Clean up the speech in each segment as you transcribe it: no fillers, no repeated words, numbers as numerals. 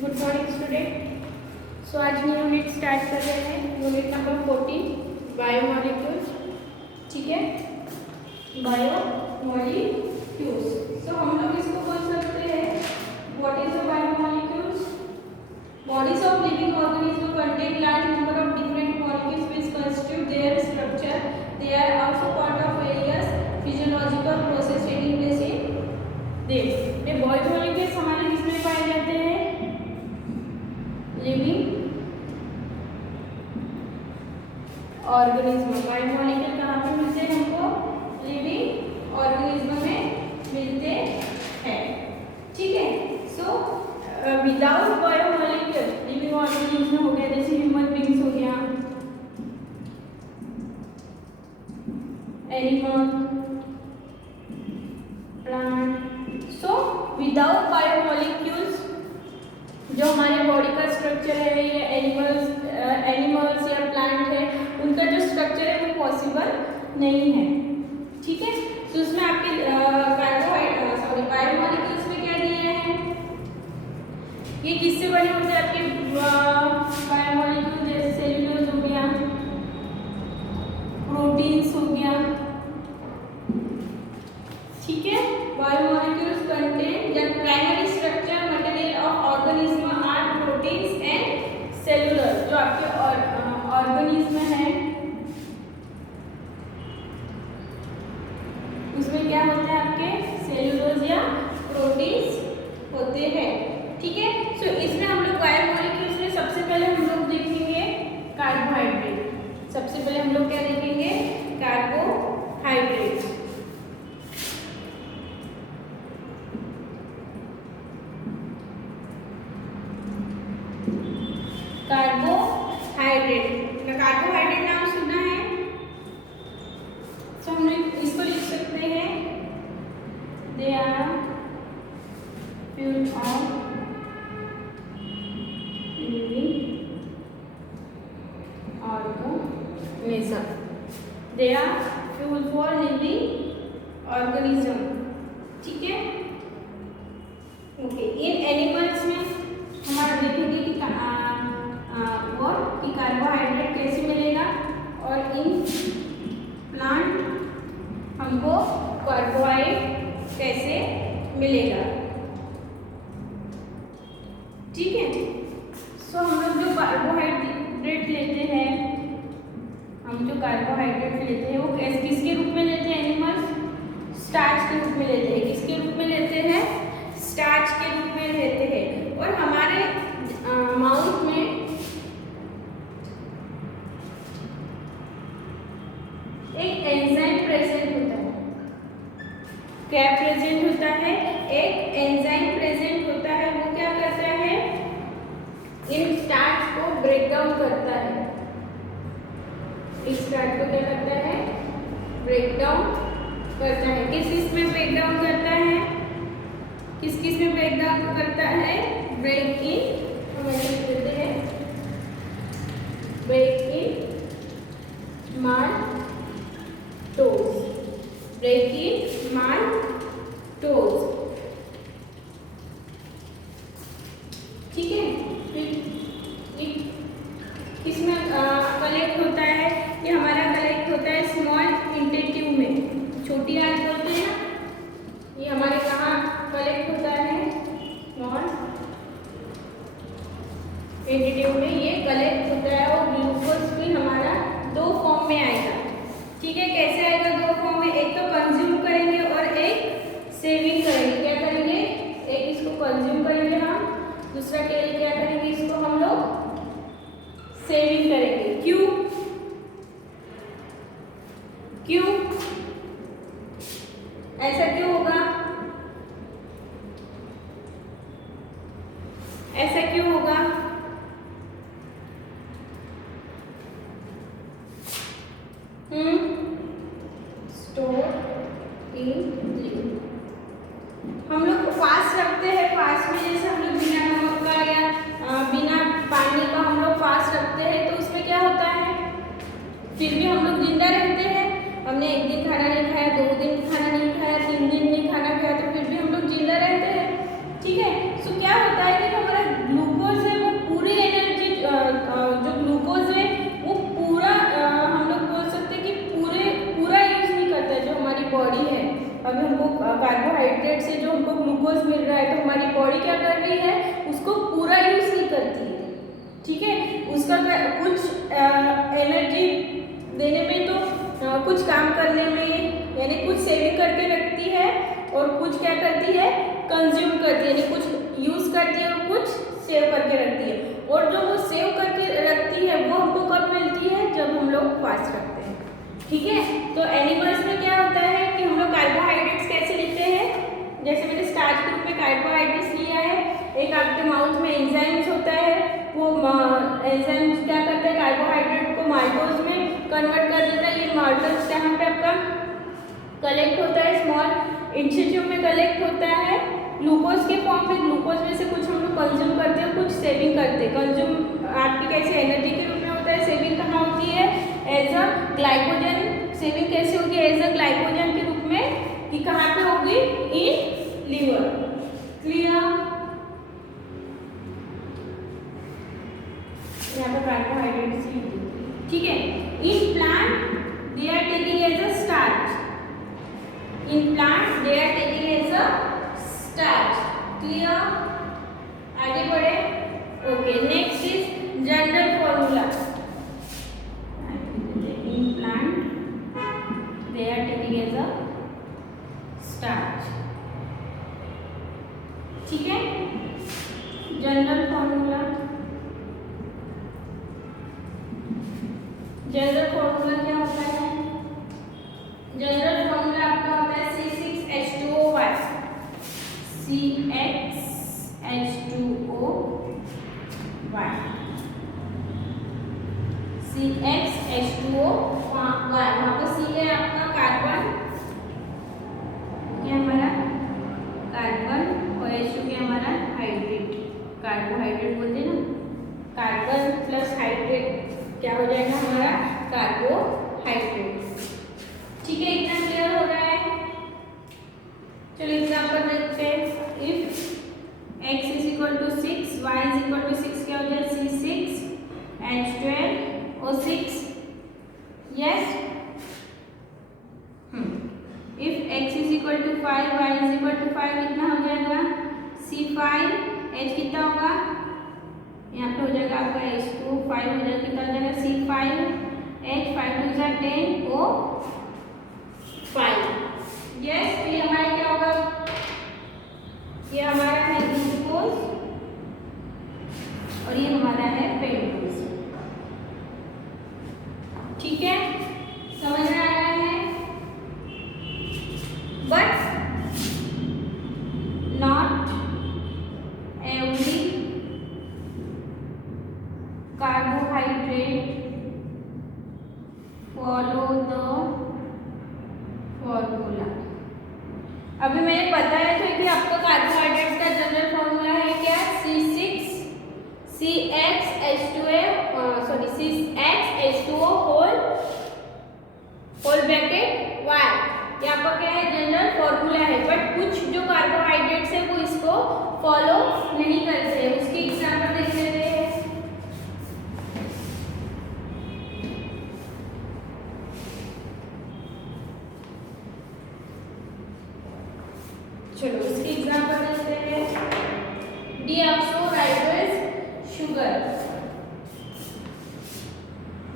Good morning student. सो आज हम unit start कर रहे हैं, यूनिट नंबर 14 बायोमोलिक्यूल्स। ठीक है, बायोमोलिक्यूल्स। सो हम लोग इसको बोल सकते हैं what is the biomolecules. Bodies of living organism contain large number of different molecules which constitute their structure. They are also part of various physiological process taking place in them. ये biomolecules हमारे किसमें पाए जाते हैं? Living organism. Biomolecule कहाँ पे मिलते हैं? हमको लिविंग ऑर्गेनिज्म में मिलते हैं। ठीक है, so without biomolecule living organism हो गया, जैसे ह्यूमन बींग्स हो गया, animal, plant. So without biomolecules जो हमारे बॉडी का स्ट्रक्चर है, ये एनिमल्स या प्लांट है, उनका जो स्ट्रक्चर है वो पॉसिबल नहीं है। ठीक है, तो उसमें आपके बायोमोलिक्यूल्स में क्या दिए हैं? ये किससे बने होते हैं आपके बायोमोलिक्यूल? जैसे सेल्यूलोज हो गया, प्रोटीन्स हो गया। ठीक है, biomolecules contain the primary structure material of organism are proteins and cellular. जो आपके ऑर्गेनिज्म है उसमें क्या होते हैं? आपके सेल्यूलोज या प्रोटीन्स होते हैं। ठीक है, सो इसमें हम लोग बायोमोलिक्यूल्स में सबसे पहले हम लोग देखेंगे कार्बोहाइड्रेट। सबसे पहले हम लोग क्या देखेंगे? कार्बोहाइड्रेट। कार्बोहाइड्रेट नाम सुना है, तो हम लोग इसको लिख सकते हैं they are fuel of living organism. They are fuel for living organism. ठीक है, ओके। इन एनिमल्स में हमारा देखेंगे कि कार्बोहाइड्रेट कैसे मिलेगा, और इन प्लांट हमको कार्बोहाइड्रेट कैसे मिलेगा। ठीक है, सो हम लोग जो कार्बोहाइड्रेट लेते हैं, वो किसके रूप में लेते हैं? एनिमल्स स्टार्च के रूप में लेते हैं। किसके रूप में लेते हैं? स्टार्च के रूप में लेते हैं। और हमारे माउथ में एक एंजाइम प्रेजेंट होता है। क्या प्रेजेंट होता है? एक एंजाइम प्रेजेंट होता है। वो क्या करता है? इन स्टार्च को ब्रेक डाउन करता है। इस स्टार्च को क्या करता है? ब्रेक डाउन करता है। किस में ब्रेक डाउन करता है? किस में ब्रेक डाउन करता है? ब्रेक इन, हम ऐसे कहते हैं break in maltose. Break in maltose. ठीक है, किसमें कलेक्ट होता है? ये हमारा कलेक्ट होता है स्मॉल इंटेंटिव में, छोटी आंत बोलते हैं ना। ये हमारे कहाँ कलेक्ट होता है? स्मॉल इंटेंटिव में ये कलेक्ट होता है। और ग्लूकोज भी हमारा दो फॉर्म में आएगा। ठीक है, कैसे आएगा? दो फॉर्म में। एक तो कंज्यूम करेंगे और एक सेविंग करेंगे। क्या करेंगे? एक इसको कंज्यूम करेंगे हम, दूसरा क्या करेंगे? इसको हम लोग सेविंग करेंगे। क्यों? ऐसा क्यों होगा? ऐसा क्यों होगा? Store in living. हम लोग फास्ट रखते हैं। फास्ट में जैसे हम लोग बिना नमक का या बिना पानी का हम लोग फास्ट रखते हैं, तो उसमें क्या होता है? फिर भी हम लोग जिंदा रहते हैं। हमने एक दिन खाना नहीं खाया, 2 दिन खाना नहीं खाया, 3 दिन नहीं खाना खाया, तो फिर भी हम लोग जिंदा रहते हैं। ठीक है, सो क्या होता है कि हमारा ग्लूकोज उसका कुछ एनर्जी देने में तो कुछ काम करने में यानी कुछ सेविंग करके रखती है और कुछ क्या करती है कंज्यूम करती है, यानी कुछ यूज करती है और कुछ सेव करके रखती है। और जो वो सेव करके रखती है वो हमको कब मिलती है, जब हम लोग फास्ट रखते हैं। ठीक है, तो एनिमल्स में क्या होता है कि हम लोग कार्बोहाइड्रेट्स कैसे लेते हैं, जैसे मैंने स्टार्च के रूप में कार्बोहाइड्रेट्स लिया है, एक आपके माउथ में एंजाइम्स होता है, वो एंजाइम्स क्या करता है कार्बोहाइड्रेट को माल्टोज में कन्वर्ट कर देता है। ये माल्टोज यहाँ पे आपका कलेक्ट होता है, स्मॉल इंसिट्यूट में कलेक्ट होता है ग्लूकोज के फॉर्म में। ग्लूकोज में से कुछ हम लोग कंज्यूम करते हैं, कुछ सेविंग करते हैं। कंज्यूम आपकी कैसे एनर्जी के रूप में होता है, सेविंग कहाँ होती है एज अ ग्लाइकोजन। सेविंग कैसे होगी एज अ ग्लाइकोजन के रूप में, कि कहाँ पे होगी इन लीवर। क्लियर, यहाँ पर कार्बोहाइड्रेट्स ठीक है। In plant they are taking as a starch, in plant they are taking as a starch. Clear, आगे बढ़े। Okay, next is general formula. In plant they are taking as a starch, ठीक है। General formula, general formula क्या होता है, general formula आपका होता है C6H2O, CHH2O, वहाँ पर C है आपका कार्बन, ये हमारा कार्बन, और H2 क्या हमारा हाइड्रेट, कार्बोहाइड्रेट बोलते हैं ना, कार्बन प्लस हाइड्रेट क्या हो जाएगा हमारा कार्बोहाइड्रेट। ठीक है, इतना क्लियर हो रहा है। चलो एग्जांपल देखते हैं। If x is equal to 6, y is equal to 6 क्या हो जाए C6H12O6, yes. If x is equal to 5, y is equal to 5 कितना हो जाएगा C5H कितना होगा, यहाँ पे हो जाएगा आपका H2 5 हो जाएगा, कितना हो जाएगा C5H 5 टू 10 O 5, यस। तो ये हमारा क्या होगा, ये हमारा है ग्लूकोज और ये हमारा है पेंटोज। ठीक है, समझ में आ रहा है। But not every carbohydrate follow the formula. अभी मैंने बताया था कि आपका कार्बोहाइड्रेट का जनरल फॉर्मूला है क्या, C6H2O होल ब्रैकेट Y। ये आपका क्या है जनरल फॉर्मूला है, बट कुछ जो कार्बोहाइड्रेट्स है वो इसको फॉलो नहीं करते। उसकी एग्जांपल देख लेते हैं। चलो इसकी एग्जांपल देखते हैं। डीऑक्सोराइबोज शुगर,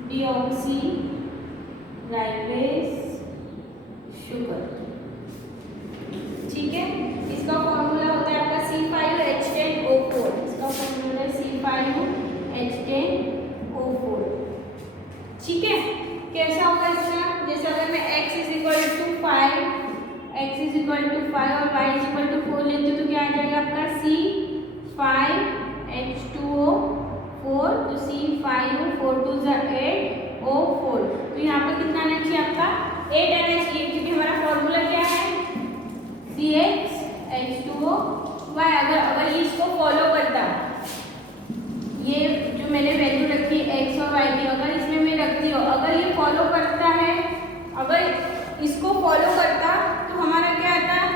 डीऑक्सी राइबोज शुगर, ठीक है। इसका फॉर्मूला होता है आपका C5H10O4, इसका फॉर्मूला है C5H10O4, ठीक है। कैसा होगा इसका, जैसे अगर मैं x इज इक्वल टू 5 और y इज इक्वल टू 4 लेते हो तो क्या आ जाएगा आपका C5H2O4, तो C5O4 2 8 O4, तो यहाँ पर कितना आना चाहिए आपका 8 आना चाहिए, क्योंकि हमारा फॉर्मूला क्या है CHH2O। अगर इसको फॉलो करता, ये जो मैंने वैल्यू रखी x और y की, अगर इसमें मैं रखती हूँ, अगर ये फॉलो करता है, अगर इसको फॉलो करता तो हमारा क्या आता है,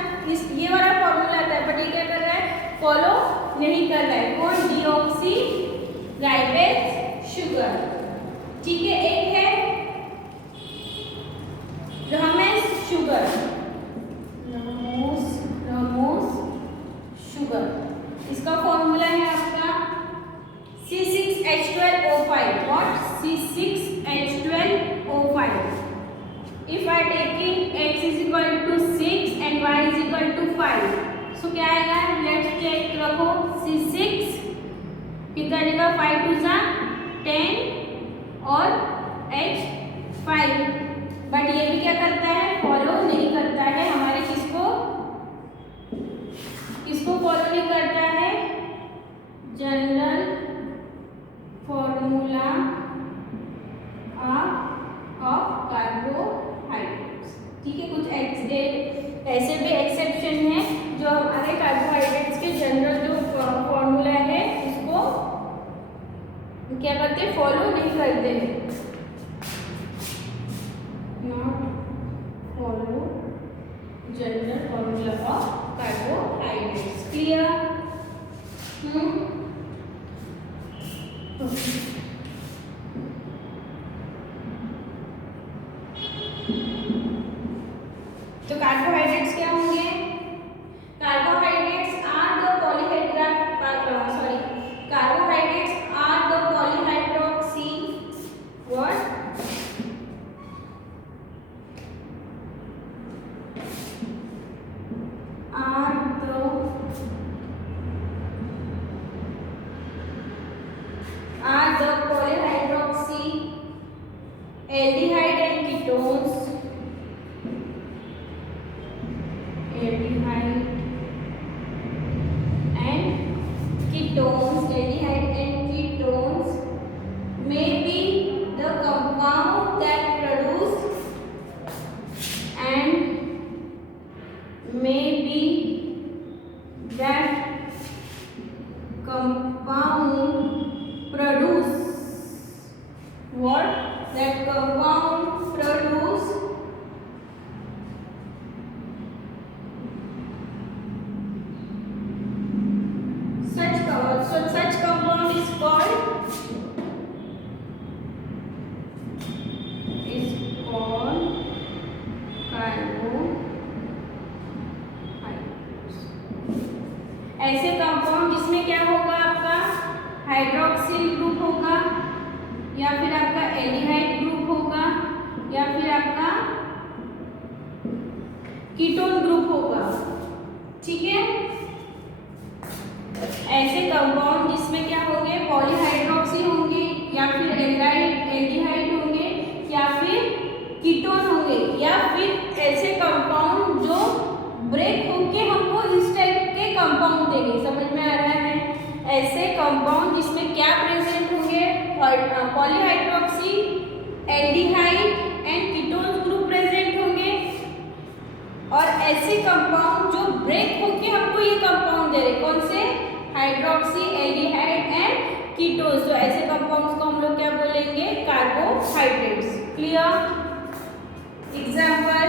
ये वाला फॉर्मूला आता है, बट ये क्या कर रहा है फॉलो नहीं कर रहा है, कौन, डीऑक्सी राइबोज शुगर, ठीक है। एक है रमेश शुगर, रमोस शुगर, इसका फॉर्मूला है आपका C6H H12O5. What? C6H12O5. If I taking x is equal to 6 and y is equal to 5, so क्या आएगा? Let's check. रखो C6 कितना आएगा? 5 2 जा 10 और H5. बट ये भी क्या करता है? फॉलो नहीं करता है हमारे किसको फॉलो नहीं करता है? General formula of carbohydrates. ठीक है, कुछ ऐसे भी एक्सेप्शन है जो हमारे कार्बोहाइड्रेट्स के जनरल जो फॉर्मूला है उसको क्या करते हैं? फॉलो नहीं करते हैं. Not follow general formula of carbohydrates. Clear? तो कार्बोहाइड्रेट्स क्या होंगे? Carbohydrates are the carbohydrates are the polyhydroxy what? are the polyhydroxy aldehyde and ketones. Aldehyde and ketones may be the compound that produce and may be that compound produce what? That compound produce such compound is called carbohydrates. ऐसे compound जिसमें क्या होगा? आपका hydroxyl group होगा या फिर आपका aldehyde group होगा या फिर आपका कीटोन ग्रुप होगा. ठीक है, ऐसे कंपाउंड जिसमें क्या होंगे? पॉलीहाइड्रोक्सी होंगे या फिर एल्डिहाइड होंगे या फिर कीटोन होंगे या फिर ऐसे कंपाउंड जो ब्रेक होके हमको इस टाइप के कंपाउंड देंगे. समझ में आ रहा है? ऐसे कंपाउंड जिसमें क्या प्रेजेंट होंगे? Polyhydroxy, aldehyde and ketone group present होंगे. और ऐसे कंपाउंड जो ब्रेक होके हमको ये कंपाउंड दे रहे. कौन से? Hydroxy, aldehyde and ketones. तो ऐसे कंपाउंड्स को हम लोग क्या बोलेंगे? Carbohydrates. Clear? Example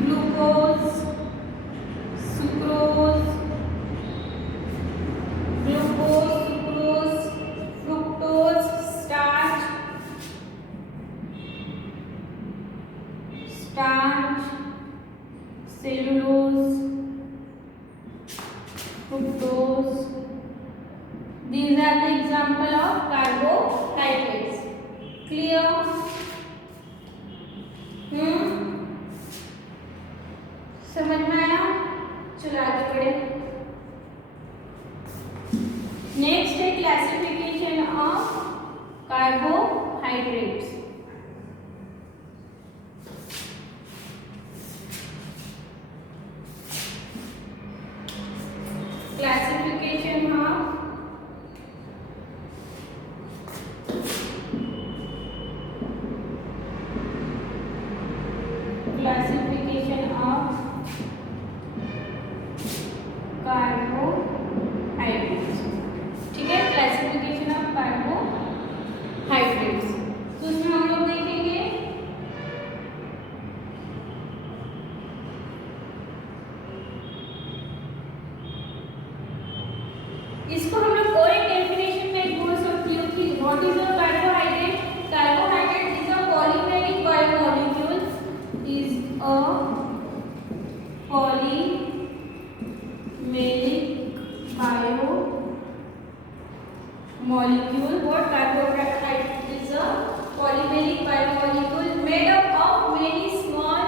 glucose, sucrose, fructose, starch, cellulose, fructose. These are the example of carbohydrates. Clear? समझ में आया? चलो आगे बढ़े. नेक्स्ट है classification of carbohydrates. Classification of carbohydrates. ठीक है, क्लासिफिकेशन ऑफ कार्बोहाइड्रेट्स. तो उसमें हम लोग देखेंगे इसको हम लोग और एक डेफिनेशन में बोल सकते हो कि what is a carbohydrate? Carbohydrate is a polymeric biomolecule. Is a polymeric biomolecule molecule. What carbohydrate is a polymeric biomolecule made up of many small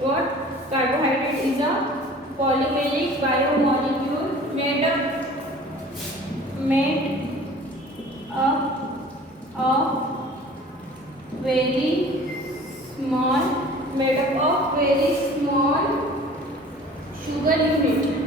what carbohydrate is a polymeric biomolecule made up of very small sugar unit.